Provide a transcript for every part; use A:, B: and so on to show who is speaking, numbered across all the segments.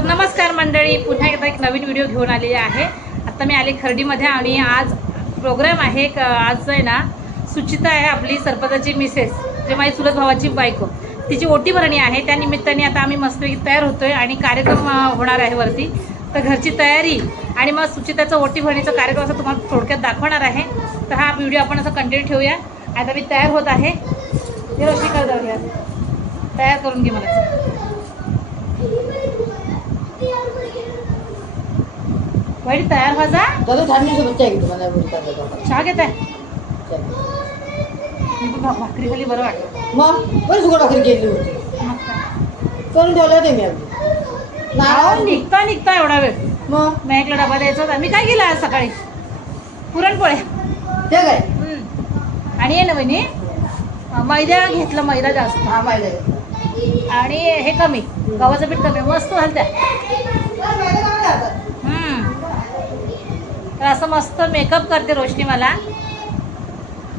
A: तर नमस्कार मंडळी पुन्हा एकदा एक नवीन व्हिडिओ घेऊन आलेली आहे. आता मी आले खर्डीमध्ये आणि आज प्रोग्राम आहे क आज आहे ना सुचिता आहे आपली सरपंचाची मिसेस जे माझी चुलत भावाची बायको. तिची ओटी भरणी आहे त्या निमित्ताने आता आम्ही मस्तपैकी तयार होतो आहे आणि कार्यक्रम होणार आहे वरती. तर घरची तयारी आणि मग सुचिताचं ओटी भरणीचा कार्यक्रम असं तुम्हाला थोडक्यात दाखवणार आहे. तर हा व्हिडिओ आपण असं कंटिन्यू ठेवूया. आता मी तयार होत आहे. हे रोशी कर तयार करून घे मला. वाईट तयार व्हा जा.
B: चलो थांबने से बच्चा है तुम्हाला बोलता था
A: चहा घेत आहे मी पण भा- भाकरी खाली बरं वाटलं
B: मग? केली होती.
A: मग काय?
B: करून ठेवलं होते मी अगदी.
A: अहो,
B: नाही
A: निघता निघता एवढा वेळ.
B: मग?
A: मॅकला डबा द्यायचा होता. मी काय केलं आज सकाळी? पुरणपोळे
B: ते काय?
A: हम्म. आणि हे ना बहिणी अं, मैदा घेतलं मैदा जास्त.
B: हा माहिती आहे
A: आणि हे कमी. गव्हाचं पीठ कमी. मस्त झालं त्या हम्म. तर असं मस्त मेकअप करते रोशनी मला.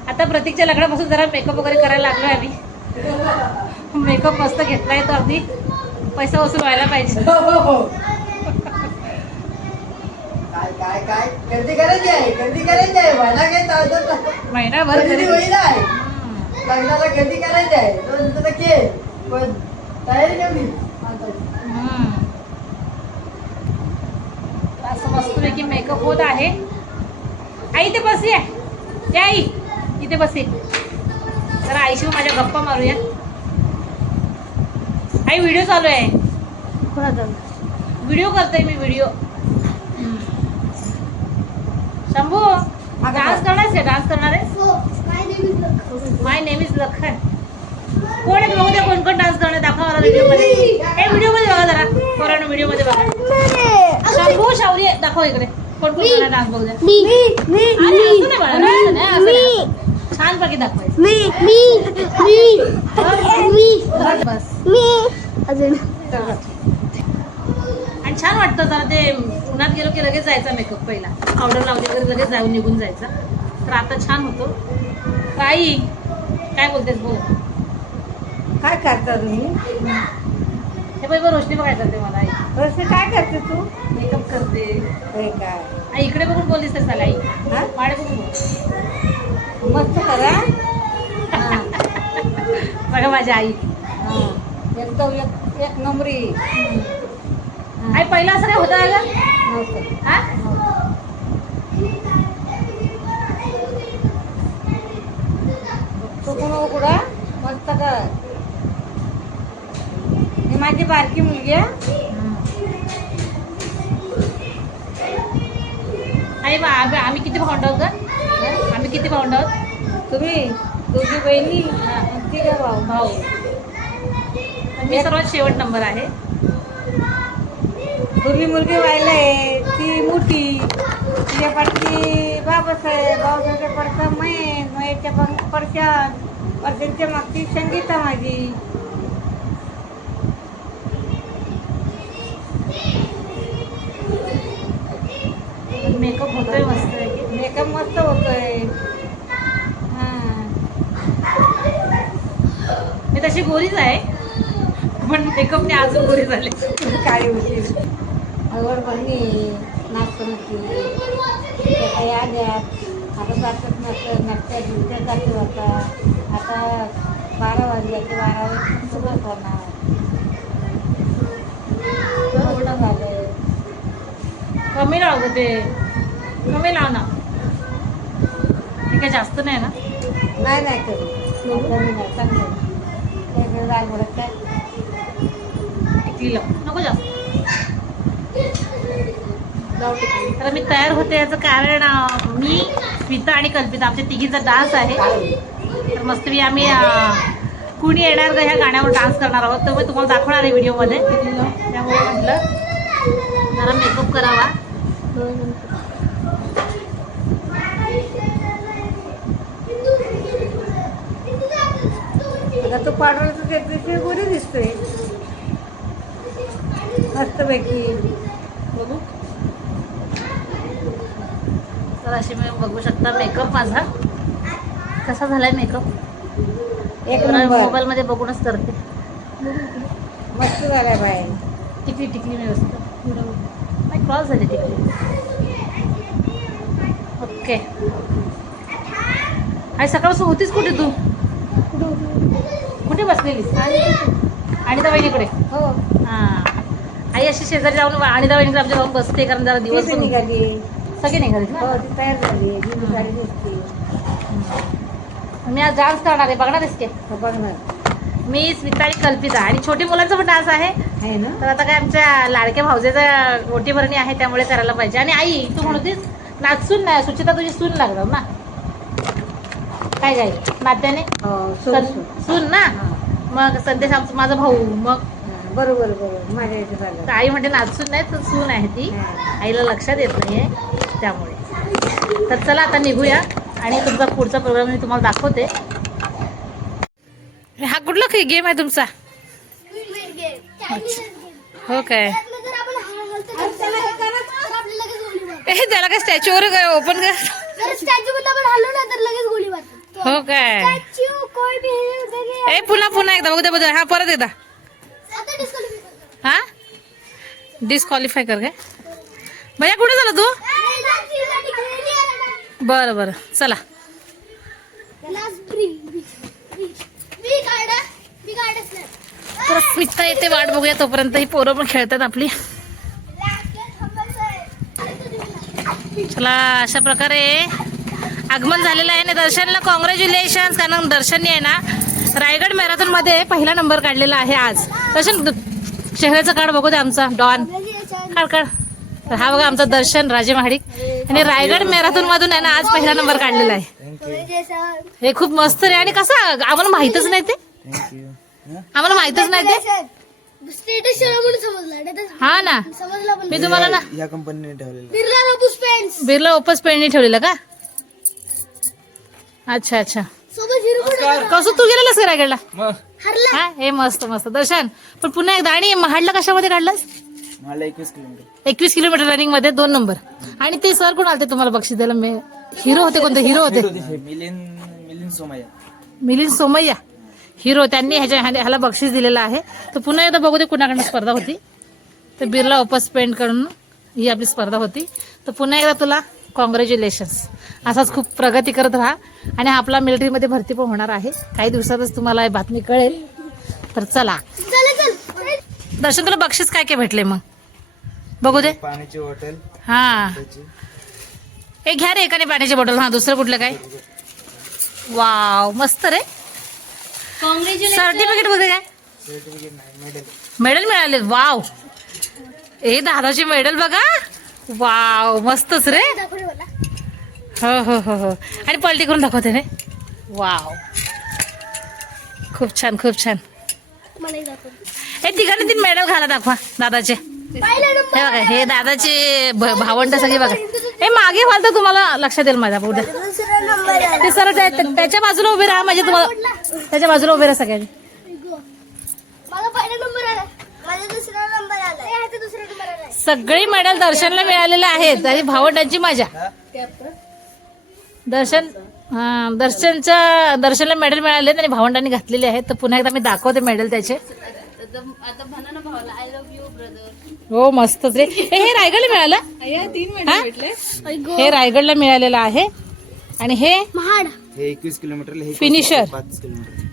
A: आता प्रतीकच्या लग्नापासून जरा मेकअप वगैरे करायला लागलो आहे आम्ही. मेकअप मस्त घेतला आहे तो अगदी. पैसा वसूल व्हायला पाहिजे.
B: हो, हो, हो. काय काय काय? गर्दी करायची आहे गर्दी करायची आहे. व्हायला काय ताजत
A: महिनाभर
B: गर्दी
A: तरी-
B: होईल आहे. लग्नाला गर्दी करायची आहे. केल पण तयारी केवढी.
A: असं मस्तपैकी मेकअप होत आहे. आई इथे बस ये. ये आई इथे बस ये. जरा आईशी माझ्या गप्पा मारूया. आई व्हिडिओ चालू आहे. व्हिडिओ करते मी व्हिडिओ शंभू डान्स करणार आहे डान्स करणार आहे माय नेम इज लखन कोण आहे? बघू द्या कोण कोण डान्स करणार दाखवा मला व्हिडिओमध्ये. हे व्हिडिओमध्ये बघा जरा. पोरांनो व्हिडिओमध्ये बघा. शंभू शावरी दाखव इकडे. कोण कोण करणार डान्स बघू द्या. अरे असं नाही बाळा, असं नाही, असं नाही, असं. छानपैकी दाखवायचं बस, बस आणि छान वाटतं जरा ते उन्हात गेलो की लगेच जायचा मेकअप पहिला. पावडर लावली वगैरे लगेच जाऊन निघून जायचा. तर आता छान होतो. आई काय बोलतेस बोल.
B: काय करता तुम्ही?
A: हे बाई बरं रोशनी बघ काय करते मला.
B: रस्ते काय करते तू?
A: मेकअप करते.
B: हे काय
A: आई इकडे बघून बोललीस तर आई
B: हा?
A: माडे बघून बोल.
B: मस्त करा.
A: बघा माझी आई.
B: एकदम एक एक नंबरी.
A: आई पहिला असं काय होतं
B: नव्हतं.
A: हा?
B: उघडा. मस्त कर. ही माझी बारकी मुलगी आहे.
A: आई बा आम्ही आम्ही किती भावंड आहोत का आम्ही किती भावंड आहोत?
B: तुम्ही? दोघी बहिणी?
A: हा.
B: आणि तिघं भाऊ.
A: भाऊ. मी सर्वात शेवट नंबर आहे.
B: दोघी मुलगी व्हायला आहे. ती मोठी. तिच्या पाठी बाबासाहेब बाबासाहेबच्या पडता मयन मयच्या परशान परशांच्या मागची संगीता माझी.
A: मेकअप होतोय मस्त आहे की.
B: मेकअप मस्त होतोय. हां.
A: मी तशी गोरीच आहे पण मेकअपने अजून गोरी झाले.
B: होती आवड बहिणी नाचपणची त्या काही आल्यात आता जातात नसतं नाट्या दिवसात जाते आता. आता बारा वाजल्याचे बारा वाजता सुरू करणार एवढं झालं
A: कमी लाव गं ते कमी लाव ना. हे काय जास्त नाही ना?
B: नाही नाही करू. कमी नाही चांगलं ते रागवडत काय
A: टिकली लाव. नको जास्त.
B: टिकली
A: तर मी तयार होते याचं कारण मी स्मिता आणि कल्पिता आमच्या तिघीचा डान्स आहे. तर मस्त मी आम्ही कुणी येणार ग ह्या गाण्यावर डान्स करणार आहोत तर मी तुम्हाला दाखवणार आहे व्हिडिओमध्ये. त्यामुळे म्हटलं जरा मेकअप करावा.
B: आता तो पाडवरचं ते पिशवी गोरी दिसतोय. मस्तपैकी.
A: बघू. तर अशी मी बघू शकता मेकअप माझा. कसा झालाय मेकअप
B: एक
A: मोबाईलमध्ये बघूनच करते.
B: मस्त झालाय बाय
A: टिकली टिकली व्यवस्थित. नाही क्रॉस झाली टिकली. ओके. आणि सकाळपासून होतीस कुठे तू? कुठे बसलेलीस? आणि वहिनीकडे?
B: हो.
A: हां. आई अशी शेजारी जाऊन अनिता वहिनीकडे आमच्या जाऊन बसते कारण जरा दिवस
B: निघाली.
A: सगळे निघाले
B: हो तयार झाली.
A: मी आज डान्स करणार आहे. बघणार आहेस की?
B: हो बघणार.
A: मी स्मिता आणि कल्पिता आणि छोटी मुलांचा पण डान्स आहे. तर आता काय आमच्या लाडक्या भाऊजेचा ओटी भरणी आहे त्यामुळे करायला पाहिजे. आणि आई तू म्हणतीस? नाचून ना सुचिता तुझी सून लागणार ना. काय काय नात्याने
B: हो
A: सन- ना. मग संदेश आमचा माझा भाऊ मग?
B: बरोबर बरोबर. माझ्या इथे
A: तर
B: झालं
A: आई म्हणते नाचून नाही तर सून आहे ती. आईला लक्षात येत नाहीये त्यामुळे. तर चला आता निघूया आणि तुमचा पुढचा प्रोग्राम मी तुम्हाला दाखवते. हा कुठला गेम आहे तुमचा? हो काय? ए त्याला काय स्टॅच्यूवर काय ओपन कर? हो काय? ए पुन्हा पुन्हा एकदा बघू दे. हा परत एकदा. हा? डिस्क्वालिफाय कर काय? भैया कुठे झाला तू? बरं बरं. चला. स्मिता येते वाट बघूया तोपर्यंत ही पोरं पण खेळतात आपली. चला अशा प्रकारे आगमन झालेलं आहे ना दर्शनला कॉंग्रॅच्युलेशन कारण दर्शनने आहे ना रायगड मॅरेथॉनमध्ये पहिला नंबर काढलेला आहे आज. दर्शन चेहऱ्याचा कार्ड बघू दे आमचा डॉन. काढ काढ. तर हा बघा आमचा दर्शन राजे महाडिक. आणि रायगड मॅरेथॉन मधून आहे ना आज पहिला नंबर काढलेला आहे. हे खूप मस्त रे आणि कसं आम्हाला माहितच नाही ते. आम्हाला माहितच नाही ते.
C: स्टेटस म्हणून समजला
A: हा ना.
C: समजला पण.
A: मी तुम्हाला ना
D: या कंपनीने ठेवलेलं.
C: बिर्ला रोबूस पेन्स
A: बिर्ला ओपस पेनने ठेवलेलं का? अच्छा अच्छा.
C: सोबत
A: कसं तू गेलेलास का रायगडला?
C: हरला.
A: हा हे मस्त मस्त. दर्शन पण पुन्हा एकदा आणि महाडला कशामध्ये काढलास?
D: मला एकवीस किलोमीटर.
A: एकवीस किलोमीटर रनिंगमध्ये दोन नंबर. आणि ते सर कोण आलते तुम्हाला बक्षीस द्यायला? मे हिरो होते कोणते? हिरो होते.
D: मिलिंद मिलिंद सोमय्या.
A: मिलिंद सोमय्या. हिरो त्यांनी ह्याच्या ह्या- ह्याला बक्षीस दिलेलं आहे. तर पुन्हा एकदा बघू दे कुणाकडनं स्पर्धा होती. तर बिर्ला ओपस पेंटकडून ही आपली स्पर्धा होती. तर पुन्हा एकदा तुला कॉंग्रॅच्युलेशन्स असाच खूप प्रगती करत राहा. आणि आपला मिलिटरीमध्ये भरती पण होणार आहे. काही दिवसातच तुम्हाला ही बातमी कळेल. तर चला. दर्शन तुला बक्षीस काय काय भेटले मग? बघू दे.
D: पाण्याची बॉटल.
A: हा. एक घ्या रे एकाने पाण्याची बॉटल. हा दुसरं कुठलं काय? वाव मस्त रे. सर्टिफिकेटमध्ये काय
D: सर्टिफिकेट नाही मेडल
A: मेडल मिळाले. वाव ए दादाची मेडल बघा. वाव मस्तच रे. हो हो हो हो. आणि पलटी करून दाखवते रे वाव खूप छान खूप छान. हे तिघांनी तीन मेडल घाला दाखवा दादाचे. हे दादाचे भ- भावंड सगळे बघा. हे मागे व्हाल तर तुम्हाला लक्षात येईल माझ्या उद्या ते सर त्या- त्याच्या बाजूला उभे राहा म्हणजे तुम्हाला त्याच्या बाजूला उभे राहा सगळ्यांनी.
C: मला पहिला नंबर आला. माझा दुसरा नंबर आला. ए, ह्याचा दुसरा नंबर आला.
A: सगळी मेडल दर्शनला मिळालेले आहेत. आणि भावंडांची मजा. दर्शन हा दर्शनच्या दर्शनला मेडल मिळाले आणि भावंडांनी घातलेले आहेत. तर पुन्हा एकदा मी दाखवते मेडल त्याचे. हो मस्तच रे. हे रायगडला मिळालं? हे रायगडला मिळालेलं आहे. आणि हे
C: महाड.
D: हे एकवीस किलोमीटर हे
A: Finisher.
D: पाच किलोमीटर.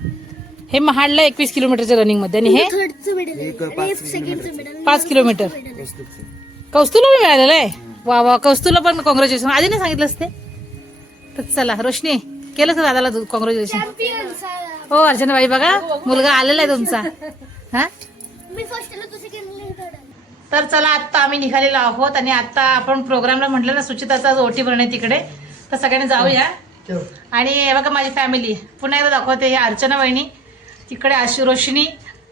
A: हे महाडला एकवीस किलोमीटरच्या रनिंगमध्ये आणि हे
C: थर्डचं मेडल
D: एक
C: आणि
D: पाच
C: एक सेकंडचं मेडल
A: पाच किलोमीटर. कौस्तुला पण मिळालेलं आहे. वा वा कौस्तुला पण कॉंग्रॅच्युलेशन आधी नाही सांगितलंस ते? तर चला रोशनी केलं का दादाला तू कॉंग्रॅच्युलेशन हो अर्चनाबाई बघा मुलगा आलेला आहे तुमचा. हा?
C: मी फर्स्ट आलो तू सेकंड थर्ड
A: तर. चला आत्ता आम्ही निघालेलो आहोत आणि आता आपण प्रोग्रामला म्हटलं ना सुचिताचा ओटी भरणे तिकडे. तर सगळ्यांनी जाऊया. आणि हे बघा माझी फॅमिली पुन्हा एकदा दाखवते ही अर्चना वहिनी तिकडे आशु रोशनी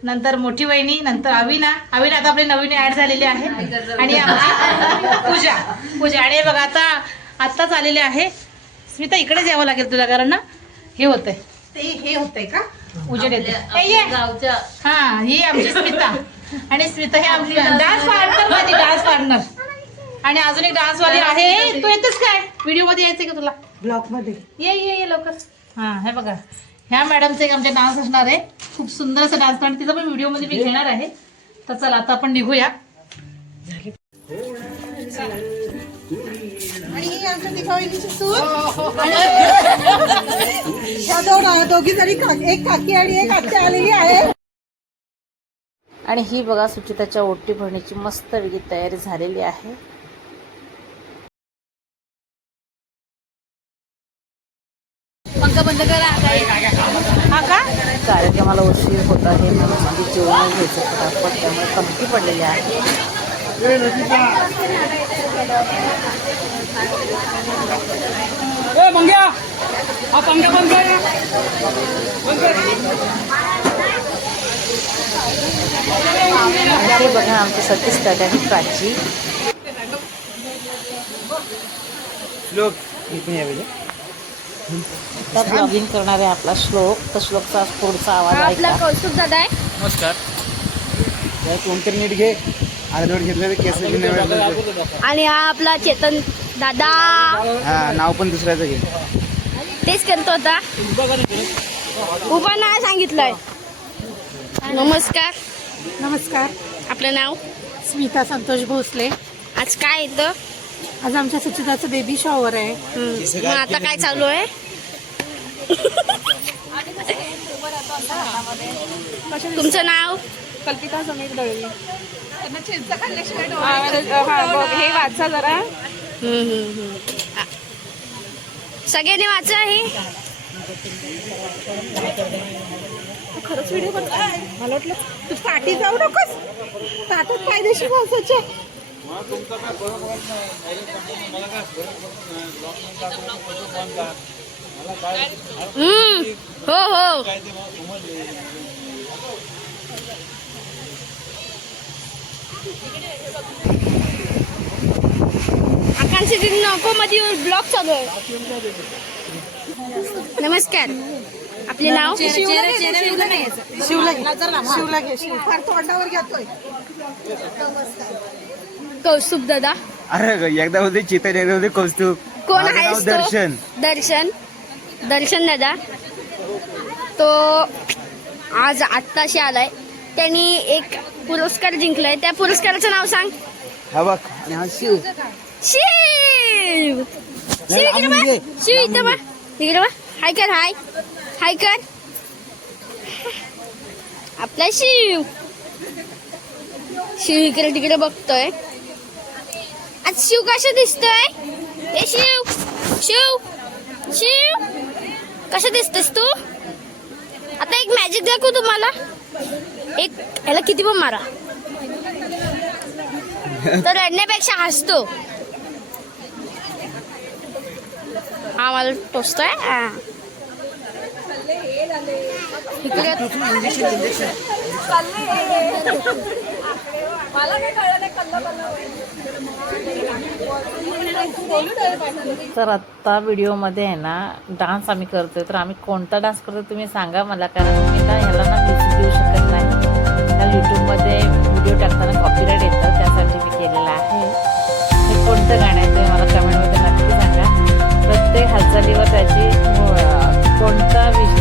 A: नंतर मोठी वहिनी नंतर अविना. अविना आता आपली नवीन ऍड झालेली आहे. आणि आमची पूजा पूजा. आणि हे बघा आता आत्ताच आलेले आहे. स्मिता इकडेच यावं लागेल तुला कारण ना हे होतंय. ते हे होतंय का? उजेड येते गावच्या हा ही आमची स्मिता. आणि स्मिता हे आमची डान्स पार्टनर माझी डान्स पार्टनर आणि अजून एक डान्स वाली आहे. तू येतेस काय? व्हिडिओमध्ये यायचंय का तुला?
B: ब्लॉकमध्ये
A: ये ये ये लवकर. हा हे बघा. ह्या मॅडमचा एक आमच्या डान्स असणार आहे. खूप सुंदर असा डान्स आणि तिचा पण व्हिडिओमध्ये मी घेणार आहे. तर चला आता आपण निघूया.
E: आणि ही आमच्या सून दोघी जणी का- एक काकी आणि एक आत्या आलेली आहे.
A: आणि ही बघा सुचिताच्या ओटी भरण्याची मस्त वेगळी तयारी झालेली आहे. पंखा बंद करा? हा का? कार्यक्रमाला उशीर होत आहे मला माझी जेवण घ्यायचं फटाफट त्यामुळे कमती पडलेली आहे. बघा आमचे सतीश दादा आणि प्राची.
D: श्लोक
A: त्या ब्लॉगिंग करणारे आपला श्लोक तर श्लोकचा पुढचा आवाज
C: आपला
A: ऐका.
C: कौस्तुभ दादा आहे.
D: नमस्कार. जरा कोणतरी नीट घे. अर्धवट घेतलं तर केस बी नाही.
C: आणि हा आपला चेतन दादा.
D: हा नाव पण दुसऱ्याचं घे.
C: तेच करतो आता. उभा नाव सांगितलंय. नमस्कार.
E: नमस्कार.
C: आपलं नाव?
E: स्मिता संतोष भोसले.
C: आज काय येतं
E: आज आमच्या सुचिताचं बेबी शॉवर आहे.
C: मग आता काय चालू आहे? तुमचं नाव?
E: कल्पिता समीर दळवी.
C: हे वाचा जरा. सगळ्यांनी वाचा हे.
E: खरंच व्हिडिओ मला वाटलं तू पाठी जाऊ नकोस. ताटात
C: हो हो. आकांक्षी दीदी नको मध्ये ब्लॉग चालू आहे. नमस्कार. आपले नाव?
E: शिवला शिवला घे शिव फार तोंडावर घेतोय.
C: कौस्तुभ दादा.
D: अरे ग, एकदा होते चेतन एकदा होते कौस्तुभ.
C: कोण
D: माझं नाव
C: आहेस तो?
D: दर्शन.
C: दर्शन. दर्शन दादा. तो आज आत्ताशी आलाय. त्यांनी एक पुरस्कार जिंकलाय. त्या पुरस्काराचं नाव सांग.
D: हा बघ. आणि हा शिव.
C: शिव. शिव इकडे बघ. शिव इथं बघ. इकडे बघ. हाय कर हाय. हाय कर. आपला शिव. शिव इकडे तिकडे बघतोय. आज शिव कसं दिसतोय? ए शिव शिव शिव. कसं दिसतेस तू? आता एक मॅजिक दाखवू तुम्हाला. एक याला किती पण मारा. तर रडण्यापेक्षा हसतो. हा. मला टोचतोय. इकडे
A: तर आत्ता व्हिडिओमध्ये आहे ना डान्स आम्ही करतोय तर आम्ही कोणता डान्स करतो तुम्ही सांगा मला कारण मी ना ह्याला ना म्युझिक देऊ शकत नाही. कारण यूट्यूबमध्ये व्हिडिओ टाकताना कॉपीराईट येतं त्यासाठी मी केलेलं आहे. हे कोणतं गाणं आहे तुम्ही मला कमेंटमध्ये नक्की सांगा. प्रत्येक हालचालीवर त्याची कोणता विष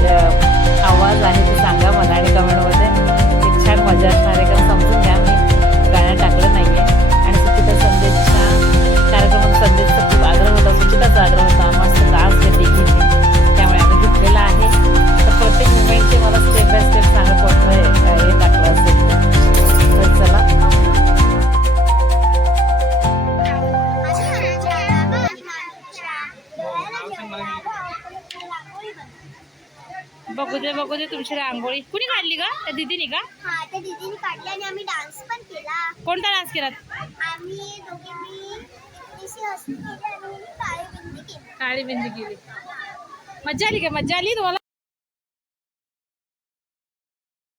A: आवाज आहे ते सांगा मला आणि कमेंटमध्ये एक छान मजा असणार आहे सुचिताचा आग्रह होता. मस्त डान्स घेते घेते त्यामुळे आम्ही घेतलेला आहे. तर प्रत्येक मुवमेंटचे मला स्टेप बाय स्टेप सांगा कोणतं हे टाकलं असेल ते. तर चला. बघू दे बघू दे तुमची रांगोळी. कुणी काढली का त्या दिदीने का
C: हा त्या दीदीने काढले आणि आम्ही डान्स पण केला.
A: कोणता डान्स केला?
C: आम्ही दोघींनी आणि काळी बिंदी केली.
A: मेहंदी केली मज्जा आली का? मज्जा आली तुम्हाला?